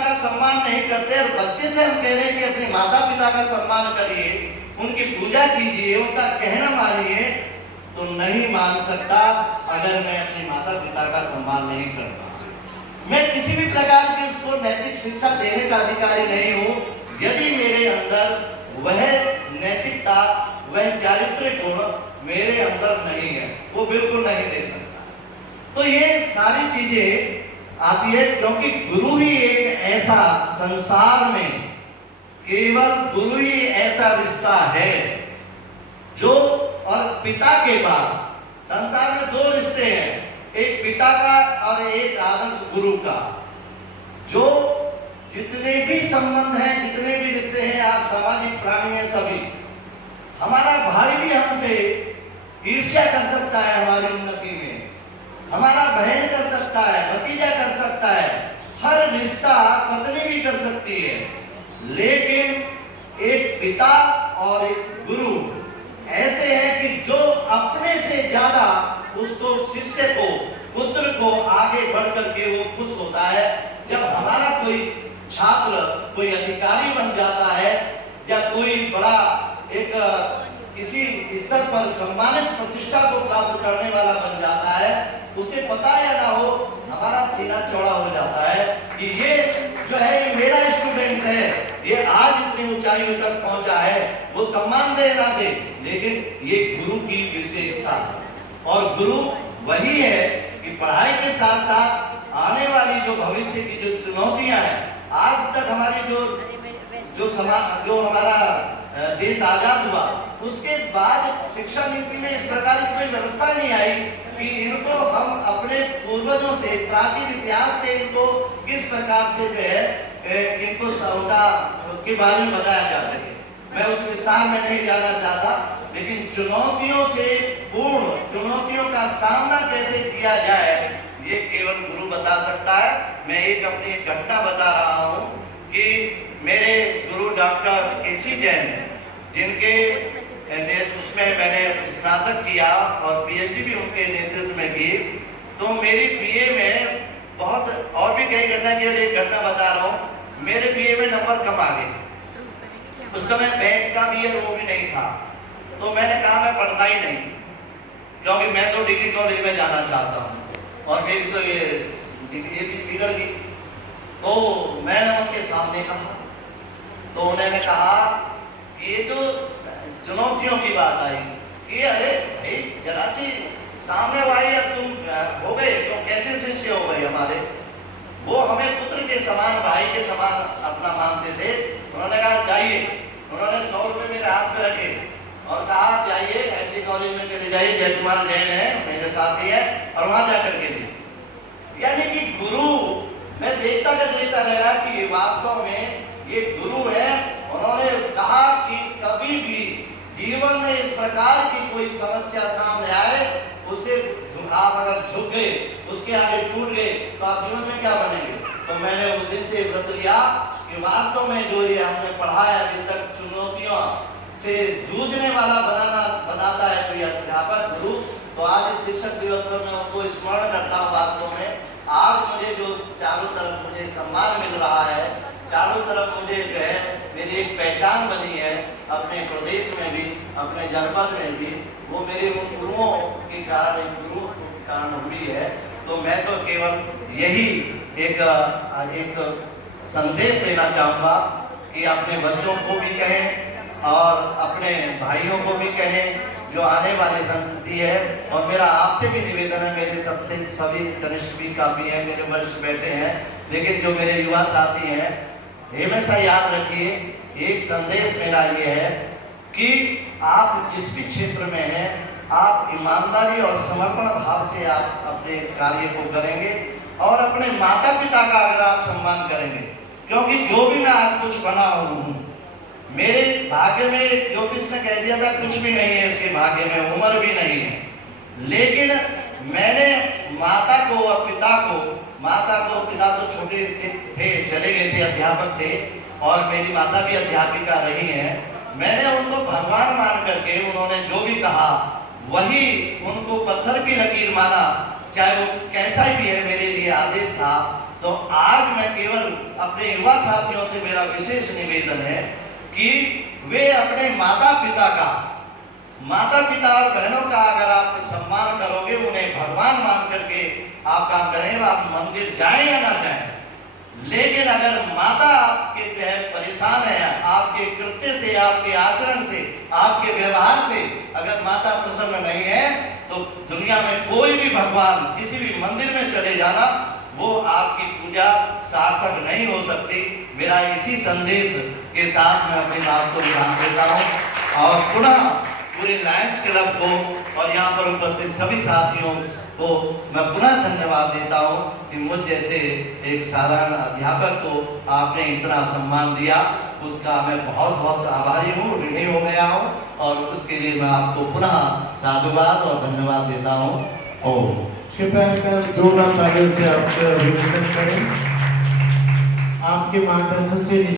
का सम्मान नहीं करते और बच्चे से हम कह रहे हैं कि अपने माता पिता का सम्मान करिए, उनकी पूजा कीजिए, उनका कहना मानिए, तो नहीं मान सकता अगर मैं अपने माता पिता का सम्मान नहीं करता। मैं किसी भी प्रकार की उसको नैतिक शिक्षा देने का अधिकारी नहीं हूं यदि मेरे अंदर वह नैतिकता, वह चारित्रिक गुण मेरे अंदर नहीं है, वो बिल्कुल नहीं दे सकता। तो ये सारी चीजें आती है क्योंकि गुरु ही एक ऐसा, संसार में केवल गुरु ही ऐसा रिश्ता है जो, और पिता के बाद संसार में दो रिश्ते हैं, एक पिता का और एक आदर्श गुरु का। जो जितने भी संबंध हैं, जितने भी रिश्ते हैं, आप सामाजिक प्राणी हैं सभी। हमारा भाई भी हमसे ईर्ष्या कर सकता है हमारी उन्नति में, हमारा बहन कर सकता है, भतीजा कर सकता है, हर रिश्ता पत्नी भी कर सकती है, लेकिन एक पिता और एक गुरु ऐसे हैं कि जो अपने से ज्यादा उसको, शिष्य को, पुत्र को आगे बढ़ करके वो खुश होता है। जब हमारा कोई छात्र कोई अधिकारी बन जाता है या कोई बड़ा एक किसी स्तर पर सम्मानित प्रतिष्ठा को प्राप्त करने वाला बन जाता है, उसे पता या ना हो हमारा सीना चौड़ा हो जाता है कि ये जो है ये मेरा स्टूडेंट है, ये आज इतनी ऊंचाइयों तक पहुंचा है। वो सम्मान दे ना दे, लेकिन ये गुरु की विशेषता है। और गुरु वही है कि पढ़ाई के साथ साथ आने वाली जो भविष्य की जो चुनौतियां हैं, आज तक हमारी जो हमारा देश आजाद हुआ उसके बाद शिक्षा नीति में इस प्रकार की कोई व्यवस्था नहीं आई कि इनको हम अपने पूर्वजों से, प्राचीन इतिहास से इनको किस प्रकार से जो है इनको सौदा के बारे में बताया जा सके। मैं उस विस्तार में नहीं जाना चाहता, लेकिन चुनौतियों से पूर्ण, चुनौतियों का सामना कैसे किया जाए ये केवल गुरु बता सकता है। मैं एक अपनी घटना बता रहा हूँ कि मेरे गुरु डॉक्टर केसी जैन, जिनके उसमें मैंने स्नातक किया और पीएचडी भी उनके नेतृत्व में की, तो मेरी बीए में बहुत और भी कई घटना की, एक घटना बता रहा हूँ। मेरे बीए में नंबर कम आ गए, उस समय बैंक का भी वो भी नहीं था, तो मैंने कहा मैं पढ़ता ही नहीं, क्योंकि मैं तो डिग्री कॉलेज में जाना चाहता हूँ और मेरी तो ये डिग्री भी बिगड़ गई। तो मैंने उनके सामने कहा, तो उन्होंने कहा कि ये जो चुनौतियों की बात आई कि अरे भाई जरा सी सामने वाली, अब तुम हो गए तो कैसे शिष्य हो गए हमारे, वो हमें पुत्र के समान, भाई के समान अपना मानते थे। उन्होंने कहा जाइए, उन्होंने 100 रुपये मेरे हाथ में रखे और कहा जाइए एसडी कॉलेज में चले जाइए, जय कुमार जैन है मेरे साथी है, और वहां जाकर के दी। यानी कि गुरु, मैं देखता रहा कि ये वास्तव में ये गुरु है। उन्होंने कहा कि कभी भी जीवन में इस प्रकार की कोई समस्या सामने आए, उससे आप अगर झुक गए, उसके आगे टूट गए, तो आप जीवन में क्या बनेंगे। तो मैंने उस दिन से व्रत लिया कि वास्तव में जो ये हमने पढ़ा है अभी तक, चुनौतियों से जूझने वाला बनाता है कोई अध्यापक, गुरु। तो आज इस शिक्षक दिवस पर मैं उनको स्मरण करता हूँ। वास्तव में आज मुझे जो चारों तरफ मुझे सम्मान मिल रहा है, चारों तरफ मुझे जो है मेरी एक पहचान बनी है अपने प्रदेश में भी, अपने जनपद में भी, वो मेरे उन गुरुओं के कारण, गुरुओं के कारण हुई है। तो मैं तो केवल यही एक संदेश देना चाहूँगा कि अपने बच्चों को भी कहें और अपने भाइयों को भी कहें जो आने वाली संतति है। और मेरा आपसे भी निवेदन है, मेरे सबसे सभी कनिष्ठ भी काफ़ी हैं, मेरे वरिष्ठ बैठे हैं, लेकिन जो मेरे युवा साथी हैं, हमेशा याद रखिए, एक संदेश मेरा ये है कि आप जिस भी क्षेत्र में हैं, आप ईमानदारी और समर्पण भाव से आप अपने कार्य को करेंगे और अपने माता पिता का अगर आप सम्मान करेंगे, क्योंकि जो भी मैं आज कुछ बना हूँ, मेरे भाग्य में ज्योतिष ने कह दिया था कुछ भी नहीं है इसके भाग्य में, उम्र भी नहीं है, लेकिन मैंने माता को और पिता को, पिता तो छोटे से थे, चले गए थे, अध्यापक थे, और मेरी माता भी अध्यापिका रही हैं। मैंने उनको भगवान मान करके, उन्होंने जो भी कहा वही उनको पत्थर की लकीर माना, चाहे वो कैसा भी है, मेरे लिए आदेश था। तो आज मैं केवल अपने युवा साथियों से मेरा विशेष निवेदन है कि वे अपने माता पिता और बहनों का अगर आप सम्मान करोगे, उन्हें भगवान मान करके आप काम करें, आप मंदिर जाएं या ना जाएं, लेकिन अगर माता आपके परेशान है, आपके कृत्य से, आपके आचरण से, आपके व्यवहार से अगर माता प्रसन्न नहीं है, तो दुनिया में कोई भी भगवान किसी भी मंदिर में चले जाना, वो आपकी पूजा सार्थक नहीं हो सकती। मेरा इसी संदेश के साथ मैं अपनी बात को विराम देता हूँ और पुनः पूरे लायंस क्लब को और यहाँ पर उपस्थित सभी साथियों को मैं पुनः धन्यवाद देता हूँ कि मुझ जैसे एक साधारण अध्यापक को आपने इतना सम्मान दिया, उसका मैं बहुत बहुत आभारी हूँ, ऋणी हो गया हूँ और उसके लिए मैं आपको पुनः साधुवाद और धन्यवाद देता हूँ। ओम। कृपया कर जोरदार तालियों से आपका अभिनंदन करें। आपके मार्गदर्शन से